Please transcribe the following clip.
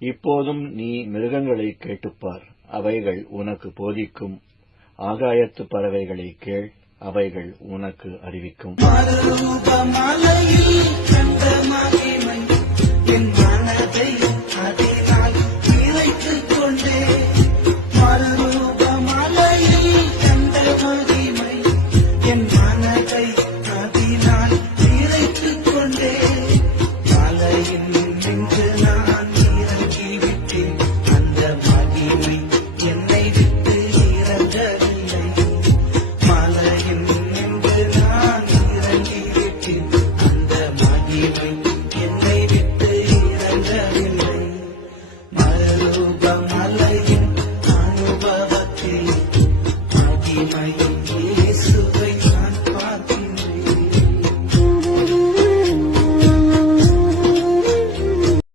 இப்போதும் நீ மிருகங்களைக் கேட்டுப்பார், அவைகள் உனக்கு போதிக்கும். ஆகாயத்துப் பறவைகளைக் கேள், அவைகள் உனக்கு அறிவிக்கும்.